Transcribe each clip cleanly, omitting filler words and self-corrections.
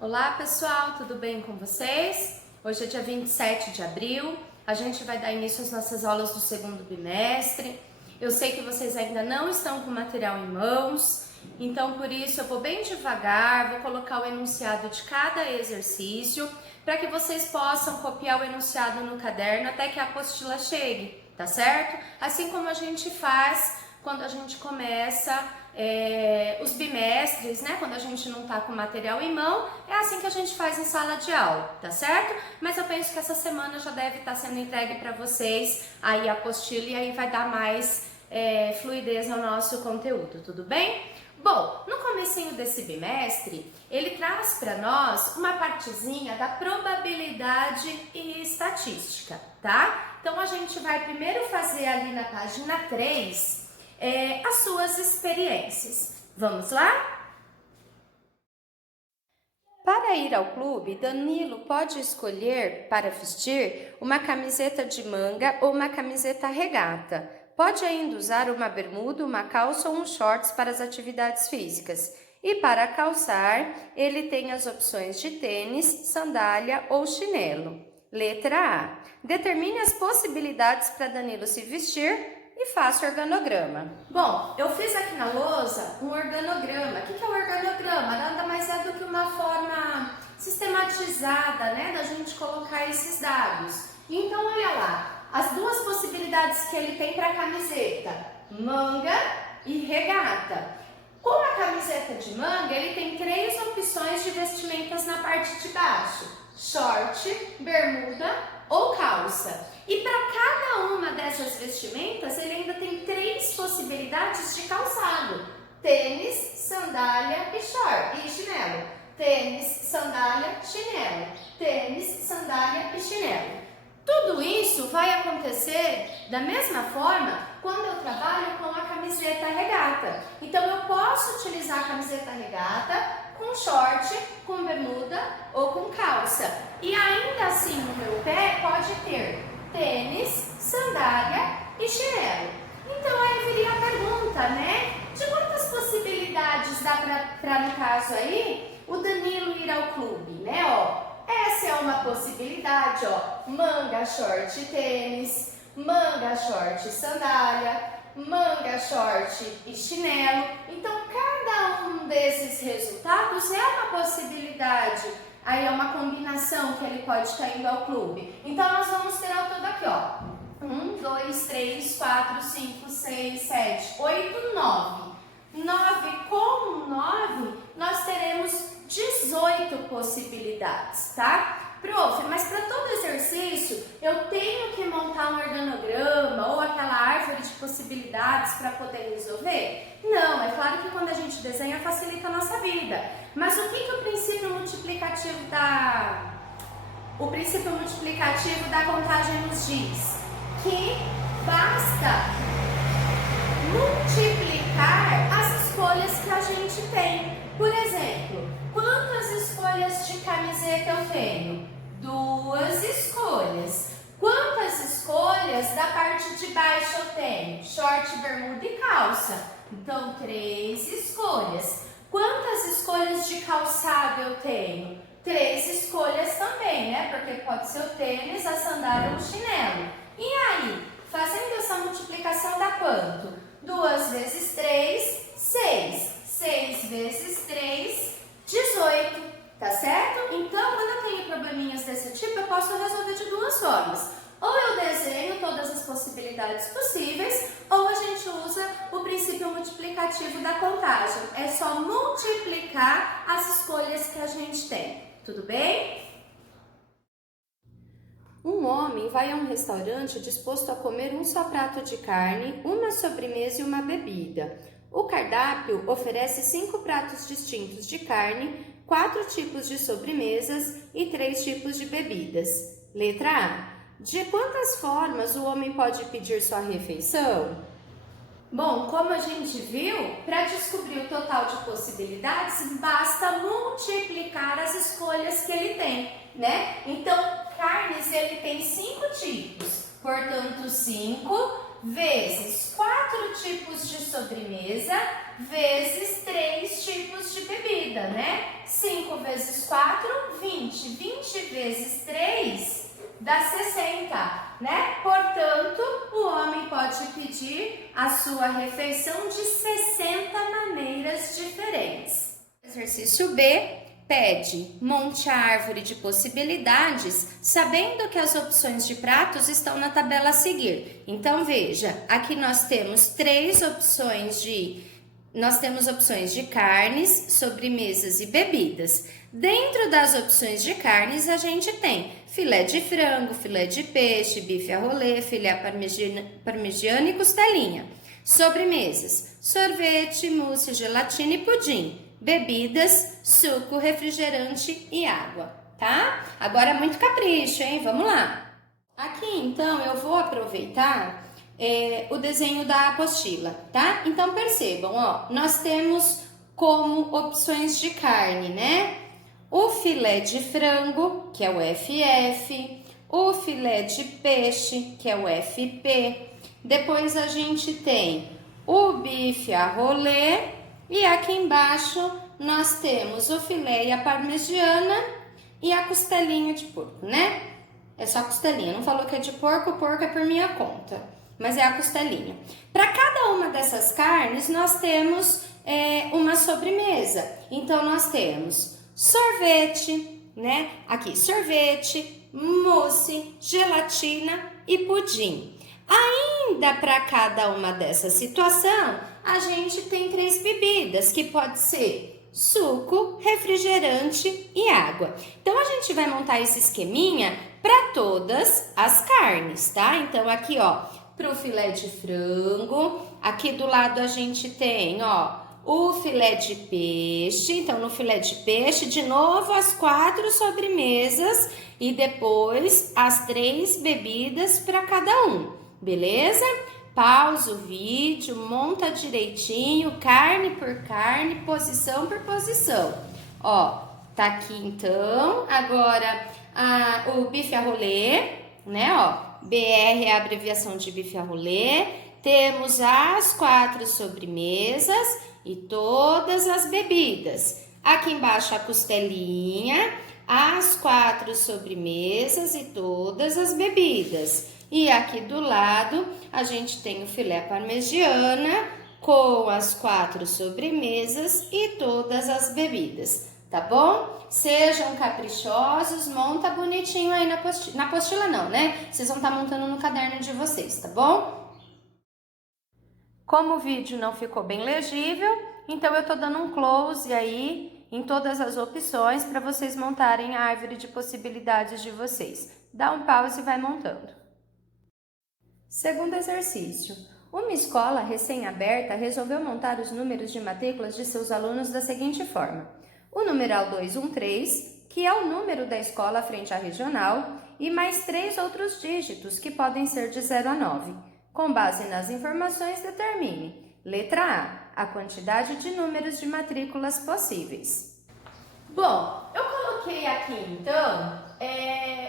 Olá pessoal, tudo bem com vocês? Hoje é dia 27 de abril, a gente vai dar início às nossas aulas do segundo bimestre. Eu sei que vocês ainda não estão com o material em mãos, então por isso eu vou bem devagar, vou colocar o enunciado de cada exercício para que vocês possam copiar o enunciado no caderno até que a apostila chegue, tá certo? Assim como a gente faz quando a gente começa os bimestres, né? Quando a gente não tá com o material em mão, é assim que a gente faz em sala de aula, tá certo? Mas eu penso que essa semana já deve estar sendo entregue para vocês aí a apostila e aí vai dar mais fluidez no nosso conteúdo, tudo bem? Bom, no comecinho desse bimestre, ele traz para nós uma partezinha da probabilidade e estatística, tá? Então a gente vai primeiro fazer ali na página 3 as suas experiências. Vamos lá? Para ir ao clube, Danilo pode escolher para vestir uma camiseta de manga ou uma camiseta regata. Pode ainda usar uma bermuda, uma calça ou um shorts para as atividades físicas. E para calçar, ele tem as opções de tênis, sandália ou chinelo. Letra A. Determine as possibilidades para Danilo se vestir e faça o organograma. Bom, eu fiz aqui na lousa um organograma. O que é o organograma? Nada mais é do que uma forma sistematizada, né, da gente colocar esses dados. Então, olha lá, as duas possibilidades que ele tem para a camiseta, manga e regata. Com a camiseta de manga, ele tem 3 opções de vestimentas na parte de baixo: short, bermuda ou calça. E para cada uma dessas vestimentas, ele ainda tem 3 possibilidades de calçado: tênis, sandália e short e chinelo. Tênis, sandália, chinelo. Tênis, sandália e chinelo. Tudo isso vai acontecer da mesma forma quando eu trabalho com a camiseta regata. Então eu posso utilizar a camiseta regata com short, com bermuda ou com calça. E ainda assim o meu pé pode ter tênis, sandália e chinelo. Então aí viria a pergunta, né? De quantas possibilidades dá para no caso aí, o Danilo ir ao clube, né? Essa é uma possibilidade, manga, short, tênis, manga, short, sandália, manga, short e chinelo. Então, cada um desses resultados é uma possibilidade. Aí é uma combinação que ele pode estar indo ao clube. Então, nós vamos ter ao todo aqui, 1, 2, 3, 4, 5, 6, 7, 8, 9. 9 com 9, nós teremos 18 possibilidades, tá? Prof, mas para todo exercício eu tenho que montar um organograma ou aquela árvore de possibilidades para poder resolver? Não, é claro que quando a gente desenha facilita a nossa vida. Mas o que o princípio multiplicativo da contagem nos diz? Que basta multiplicar as escolhas que a gente tem. Por exemplo, quantas escolhas de camiseta eu tenho? 2 escolhas. Quantas escolhas da parte de baixo eu tenho? Short, bermuda e calça. Então, 3 escolhas. Quantas escolhas de calçado eu tenho? 3 escolhas também, né? Porque pode ser o tênis, a sandália ou o chinelo. E aí, fazendo essa multiplicação dá quanto? 2 vezes 3, 6. 6 vezes 3, 18, tá certo? Então, quando eu tenho probleminhas desse tipo, eu posso resolver de 2 formas. Ou eu desenho todas as possibilidades possíveis, ou a gente usa o princípio multiplicativo da contagem. É só multiplicar as escolhas que a gente tem, tudo bem? Um homem vai a um restaurante disposto a comer um só prato de carne, uma sobremesa e uma bebida. O cardápio oferece 5 pratos distintos de carne, 4 tipos de sobremesas e 3 tipos de bebidas. Letra A. De quantas formas o homem pode pedir sua refeição? Bom, como a gente viu, para descobrir o total de possibilidades, basta multiplicar as escolhas que ele tem, né? Então, carnes ele tem 5 tipos, portanto 5 vezes 4 tipos de sobremesa vezes 3 tipos de bebida, né? 5 vezes 4, 20. 20 vezes 3 dá 60, né? Portanto, o homem pode pedir a sua refeição de 60 maneiras diferentes. Exercício B. Pede, monte a árvore de possibilidades, sabendo que as opções de pratos estão na tabela a seguir. Então, veja, aqui nós temos opções de carnes, sobremesas e bebidas. Dentro das opções de carnes, a gente tem filé de frango, filé de peixe, bife a rolê, filé parmegiana e costelinha. Sobremesas, sorvete, mousse, gelatina e pudim. Bebidas, suco, refrigerante e água, tá? Agora muito capricho, hein? Vamos lá. Aqui, então, eu vou aproveitar o desenho da apostila, tá? Então, percebam, ó, nós temos como opções de carne, né? O filé de frango, que é o FF, o filé de peixe, que é o FP. Depois a gente tem o bife a rolê. E aqui embaixo nós temos o filé e a parmegiana e a costelinha de porco, né? É só costelinha, não falou que é de porco, o porco é por minha conta, mas é a costelinha. Para cada uma dessas carnes nós temos uma sobremesa. Então nós temos sorvete, né? Aqui, sorvete, mousse, gelatina e pudim. Ainda para cada uma dessa situação, a gente tem 3 bebidas, que pode ser suco, refrigerante e água. Então, a gente vai montar esse esqueminha para todas as carnes, tá? Então, aqui, ó, para o filé de frango, aqui do lado a gente tem, ó, o filé de peixe. Então, no filé de peixe, de novo, as 4 sobremesas e depois as 3 bebidas para cada um, beleza? Pausa o vídeo, monta direitinho, carne por carne, posição por posição. Ó, tá aqui então, agora o bife a rolê, né, ó, BR é a abreviação de bife a rolê. Temos as 4 sobremesas e todas as bebidas. Aqui embaixo a costelinha, as 4 sobremesas e todas as bebidas. E aqui do lado a gente tem o filé parmegiana com as 4 sobremesas e todas as bebidas, tá bom? Sejam caprichosos, monta bonitinho aí na apostila não, né? Vocês vão estar montando no caderno de vocês, tá bom? Como o vídeo não ficou bem legível, então eu tô dando um close aí em todas as opções para vocês montarem a árvore de possibilidades de vocês. Dá um pause e vai montando. Segundo exercício. Uma escola recém-aberta resolveu montar os números de matrículas de seus alunos da seguinte forma. O numeral 213, que é o número da escola frente à regional, e mais 3 outros dígitos, que podem ser de 0 a 9. Com base nas informações, determine. Letra A quantidade de números de matrículas possíveis. Bom, eu coloquei aqui, então,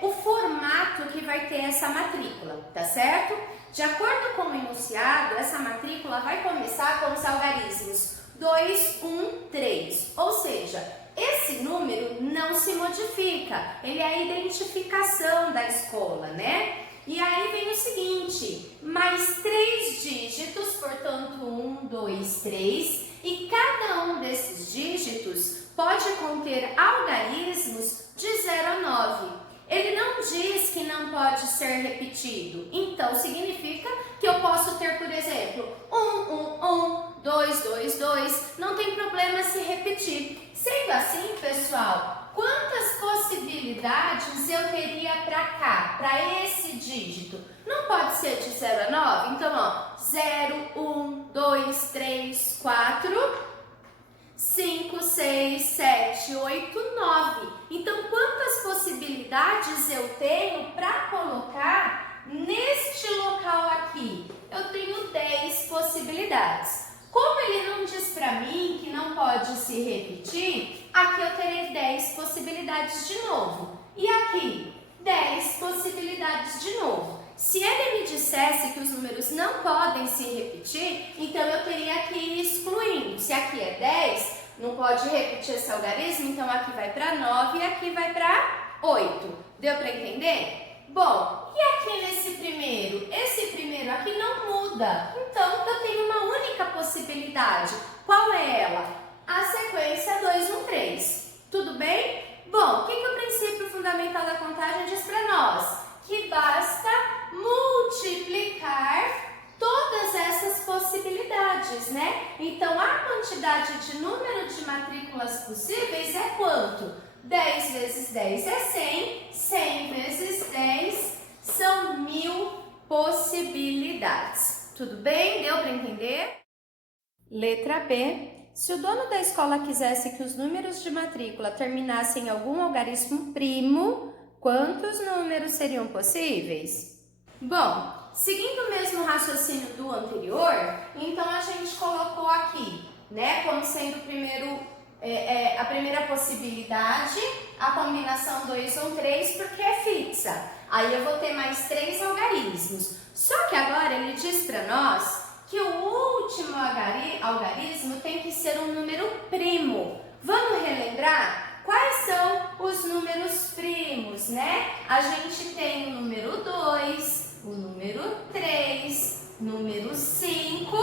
o formato que vai ter essa matrícula, tá certo? De acordo com o enunciado, essa matrícula vai começar com os algarismos 2, 1, 3, ou seja, esse número não se modifica, ele é a identificação da escola, né? E aí vem o seguinte, mais 3 dígitos, portanto 1, 2, 3, e cada um desses dígitos pode conter algarismos de 0 a 9. Ele não diz que não pode ser repetido, então significa que eu posso ter, por exemplo, 1, 1, 1, 2, 2, 2, não tem problema se repetir. Sendo assim, pessoal, quantas possibilidades eu teria para cá, para esse dígito? Não pode ser de 0 a 9? Então, ó, 0, 1, 2, 3, 4... 5, 6, 7, 8, 9. Então, quantas possibilidades eu tenho para colocar neste local aqui? Eu tenho 10 possibilidades. Como ele não diz para mim que não pode se repetir, aqui eu terei 10 possibilidades de novo. E aqui, 10 possibilidades de novo. Se ele me dissesse que os números não podem se repetir, então eu teria que ir excluindo. Se aqui é 10, não pode repetir esse algarismo, então aqui vai para 9 e aqui vai para 8. Deu para entender? Bom, e aqui nesse primeiro? Esse primeiro aqui não muda, então eu tenho uma única possibilidade. Qual é ela? A sequência 2, 1, 3. Tudo bem? Bom, o que o princípio fundamental da contagem diz para nós? Que basta multiplicar todas essas possibilidades, né? Então, a quantidade de número de matrículas possíveis é quanto? 10 vezes 10 é 100, 100 vezes 10 são 1000 possibilidades. Tudo bem? Deu para entender? Letra B. Se o dono da escola quisesse que os números de matrícula terminassem em algum algarismo primo, quantos números seriam possíveis? Bom, seguindo o mesmo raciocínio do anterior, então a gente colocou aqui, né, como sendo a primeira possibilidade, a combinação 2 ou 3, porque é fixa. Aí eu vou ter mais 3 algarismos. Só que agora ele diz para nós que o último algarismo tem que ser um número primo. Vamos relembrar? Quais são os números primos, né? A gente tem o número 2, o número 3, número 5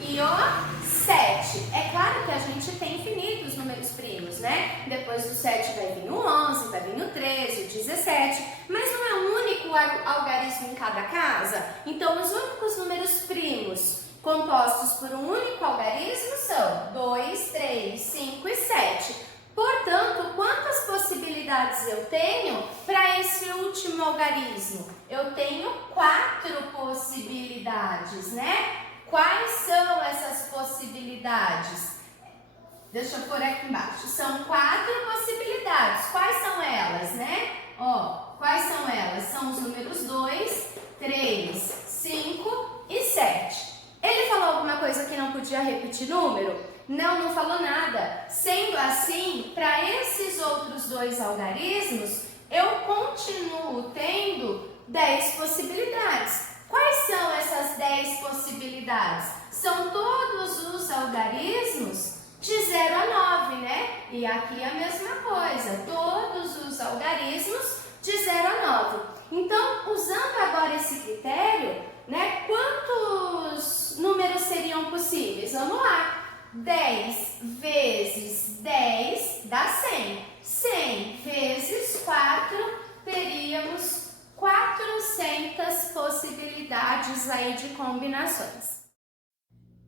e o 7. É claro que a gente tem infinitos números primos, né? Depois do 7 vai vir o 11, vai vir o 13, o 17, mas não é um único algarismo em cada casa? Então, os únicos números primos compostos por um único algarismo são 2, 3, 5 e 7. Portanto, quantas possibilidades eu tenho para esse último algarismo? Eu tenho 4 possibilidades, né? Quais são essas possibilidades? Deixa eu pôr aqui embaixo. São 4 possibilidades. Quais são elas, né? Quais são elas? São os números 2, 3, 5 e 7. Ele falou alguma coisa que não podia repetir número? Não falou nada. Sendo assim, para esses outros 2 algarismos, eu continuo tendo 10 possibilidades. Quais são essas 10 possibilidades? São todos os algarismos de 0 a 9, né? E aqui a mesma coisa, todos os algarismos de 0 a 9. Então, usando agora esse critério, né, quantos números seriam possíveis? Vamos lá. 10 vezes 10 dá 100. 100 vezes 4, teríamos 400 possibilidades aí de combinações.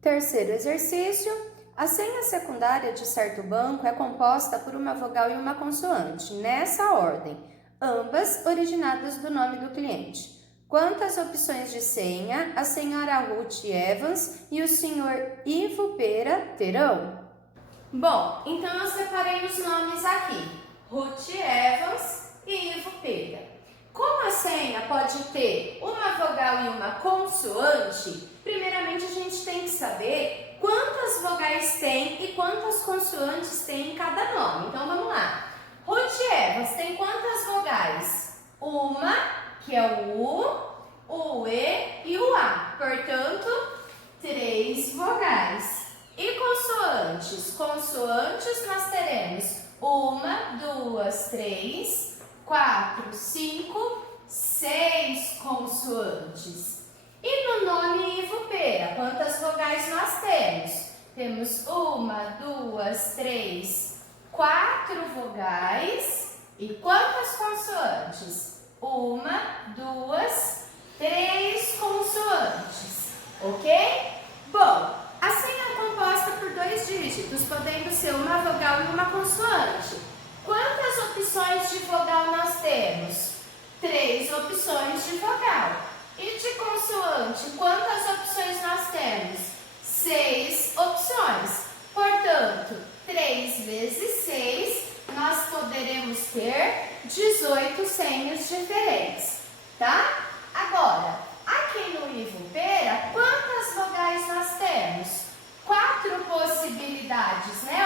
Terceiro exercício. A senha secundária de certo banco é composta por uma vogal e uma consoante, nessa ordem, ambas originadas do nome do cliente. Quantas opções de senha a senhora Ruth Evans e o senhor Ivo Pera terão? Bom, então eu separei os nomes aqui, Ruth Evans e Ivo Pera. Como a senha pode ter uma vogal e uma consoante, primeiramente a gente tem que saber quantas vogais tem e quantas consoantes tem em cada nome. Então vamos lá. Ruth Evans tem quantas vogais? Uma, que é o E e o A. Portanto, 3 vogais. E consoantes? Consoantes nós teremos 1, 2, 3, 4, 5, 6 consoantes. E no nome Ivo Pera, quantas vogais nós temos? Temos 1, 2, 3, 4 vogais. E quantas consoantes? 1, 2, 3 consoantes. Ok? Bom, a senha é composta por 2 dígitos, podendo ser uma vogal e uma consoante. Quantas opções de vogal nós temos? 3 opções de vogal. E de consoante, quantas opções nós temos? 6 opções. Portanto, 3 vezes 6, nós poderemos ter 18 senhas diferentes, tá? Agora, aqui no Ivo Pera, quantas vogais nós temos? 4 possibilidades, né?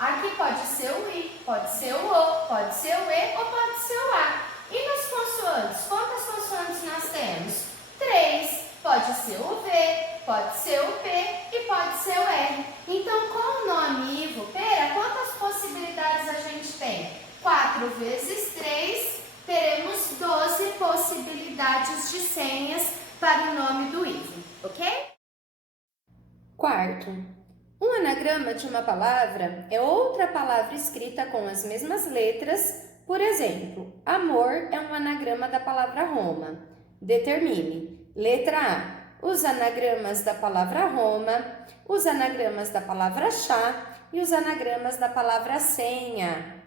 Aqui pode ser o I, pode ser o O, pode ser o E ou pode ser o A. E nas consoantes, quantas consoantes nós temos? pode ser o V, pode ser o P e pode ser o R. Então, com o nome Ivo Pera, quantas possibilidades a gente tem? 4 vezes 3, teremos 12 possibilidades de senhas para o nome do Ivo, ok? Quarto, um anagrama de uma palavra é outra palavra escrita com as mesmas letras. Por exemplo, amor é um anagrama da palavra Roma. Determine. Letra A, os anagramas da palavra Roma, os anagramas da palavra chá e os anagramas da palavra senha.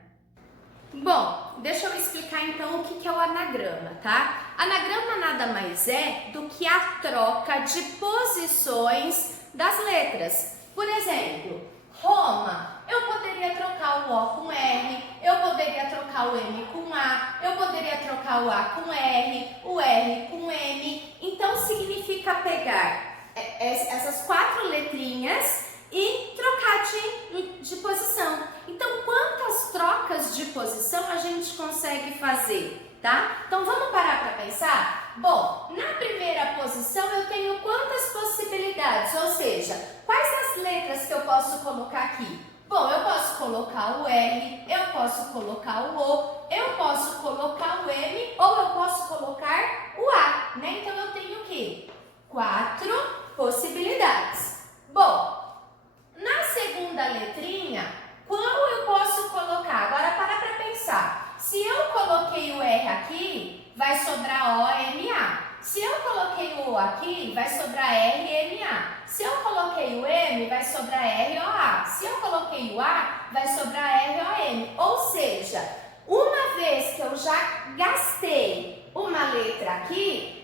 Bom, deixa eu explicar então o que é o anagrama, tá? Anagrama nada mais é do que a troca de posições das letras. Por exemplo, Roma, eu poderia trocar o O com R, eu poderia trocar o M com A, eu poderia trocar o A com R, o R com M. Então, significa pegar essas 4 letrinhas e trocar de posição. Então, quantas trocas de posição a gente consegue fazer, tá? Então, vamos parar para pensar? Bom, na primeira posição eu tenho quantas possibilidades? Ou seja, quais as letras que eu posso colocar aqui? Bom, eu posso colocar o R, eu posso colocar o O, eu posso colocar o M ou eu posso colocar o A, né? Então, eu tenho o quê? 4 possibilidades. Bom, na segunda letrinha, qual eu posso colocar? Agora, para pensar. Se eu coloquei o R aqui, vai sobrar O, M, A. Se eu coloquei o O aqui, vai sobrar R, M, A. Se eu coloquei o M, vai sobrar R, O, A. Se eu coloquei o A, vai sobrar R, O, M. Ou seja, uma vez que eu já gastei uma letra aqui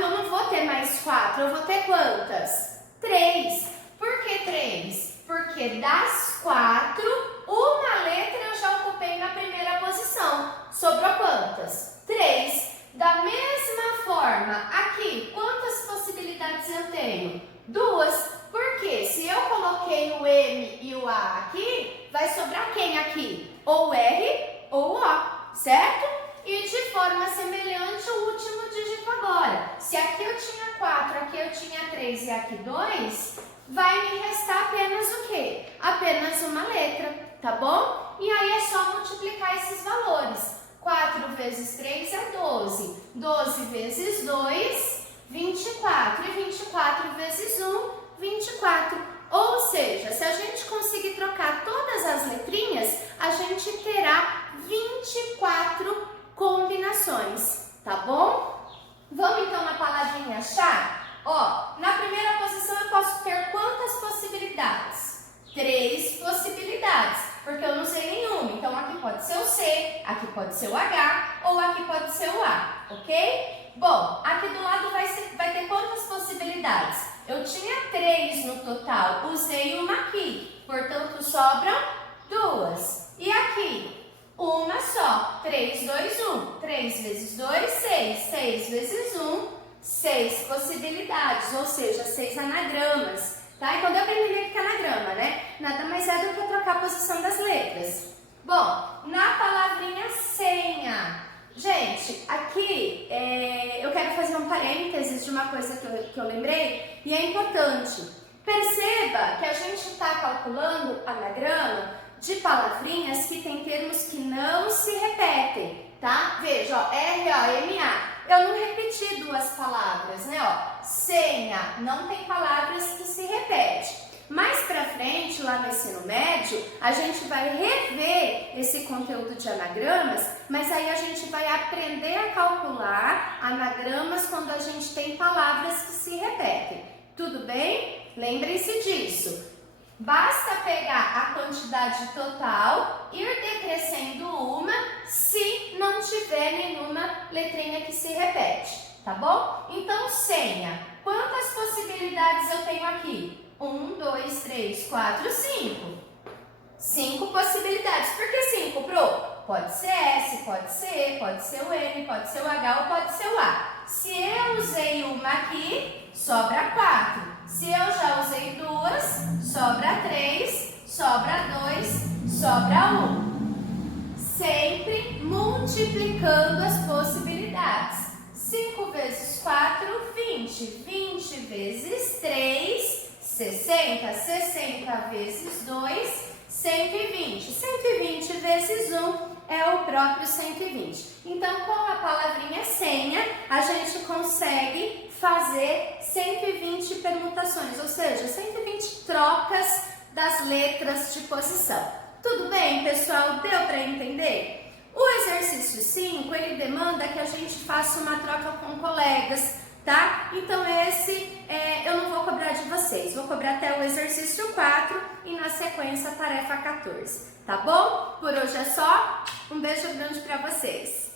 eu não vou ter mais 4, eu vou ter quantas? 3. Por que 3? Porque das 4, uma letra eu já ocupei na primeira posição. Sobrou quantas? 3. Da mesma forma, aqui, quantas possibilidades eu tenho? 2. Porque se eu coloquei o M e o A aqui, vai sobrar quem aqui? Ou R ou O, certo? E de forma semelhante, o último dígito agora. Se aqui eu tinha 4, aqui eu tinha 3 e aqui 2, vai me restar apenas o quê? Apenas uma letra, tá bom? E aí é só multiplicar esses valores. 4 vezes 3 é 12. 12 vezes 2, 24. E 24 vezes 1, 24. Ou seja, se a gente conseguir trocar todas as letrinhas, a gente terá 24 combinações, tá bom? Vamos então na palavrinha chá? Ó, na primeira posição eu posso ter quantas possibilidades? 3 possibilidades, porque eu não usei nenhuma. Então aqui pode ser o C, aqui pode ser o H ou aqui pode ser o A, ok? Bom, aqui do lado vai ter quantas possibilidades? Eu tinha 3 no total, usei uma aqui, portanto sobram 2. E aqui? Uma só. 3, 2, 1. 3 vezes 2, 6. 6 vezes 1, 6 possibilidades, ou seja, 6 anagramas. Tá? E quando eu aprendi que é anagrama, né? Nada mais é do que trocar a posição das letras. Bom, na palavrinha senha. Gente, aqui eu quero fazer um parênteses de uma coisa que eu lembrei e é importante. Perceba que a gente está calculando anagrama de palavrinhas que tem termos que não se repetem, tá? Veja, ó, R-O-M-A. Eu não repeti 2 palavras, né? Ó, senha, não tem palavras que se repetem. Mais pra frente, lá no ensino médio, a gente vai rever esse conteúdo de anagramas, mas aí a gente vai aprender a calcular anagramas quando a gente tem palavras que se repetem. Tudo bem? Lembrem-se disso. Basta pegar a quantidade total, ir decrescendo uma, se não tiver nenhuma letrinha que se repete, tá bom? Então, senha. Quantas possibilidades eu tenho aqui? 1, 2, 3, 4, 5. 5 possibilidades. Por que 5, Pro? Pode ser S, pode ser E, pode ser o M, pode ser o H ou pode ser o A. Se eu usei uma aqui, sobra 4. Se eu já usei 2, sobra 3, sobra 2, sobra 1. Sempre multiplicando as possibilidades. 5 vezes 4, 20. 20. 20 vezes 3, 60. 60 vezes 2, 120. 120 vezes 1 é o próprio 120. Então, com a palavrinha senha, a gente consegue fazer 120 permutações, ou seja, 120 trocas das letras de posição. Tudo bem, pessoal? Deu para entender? O exercício 5, ele demanda que a gente faça uma troca com colegas, tá? Então, esse eu não vou cobrar de vocês, vou cobrar até o exercício 4 e na sequência a tarefa 14, tá bom? Por hoje é só, um beijo grande para vocês!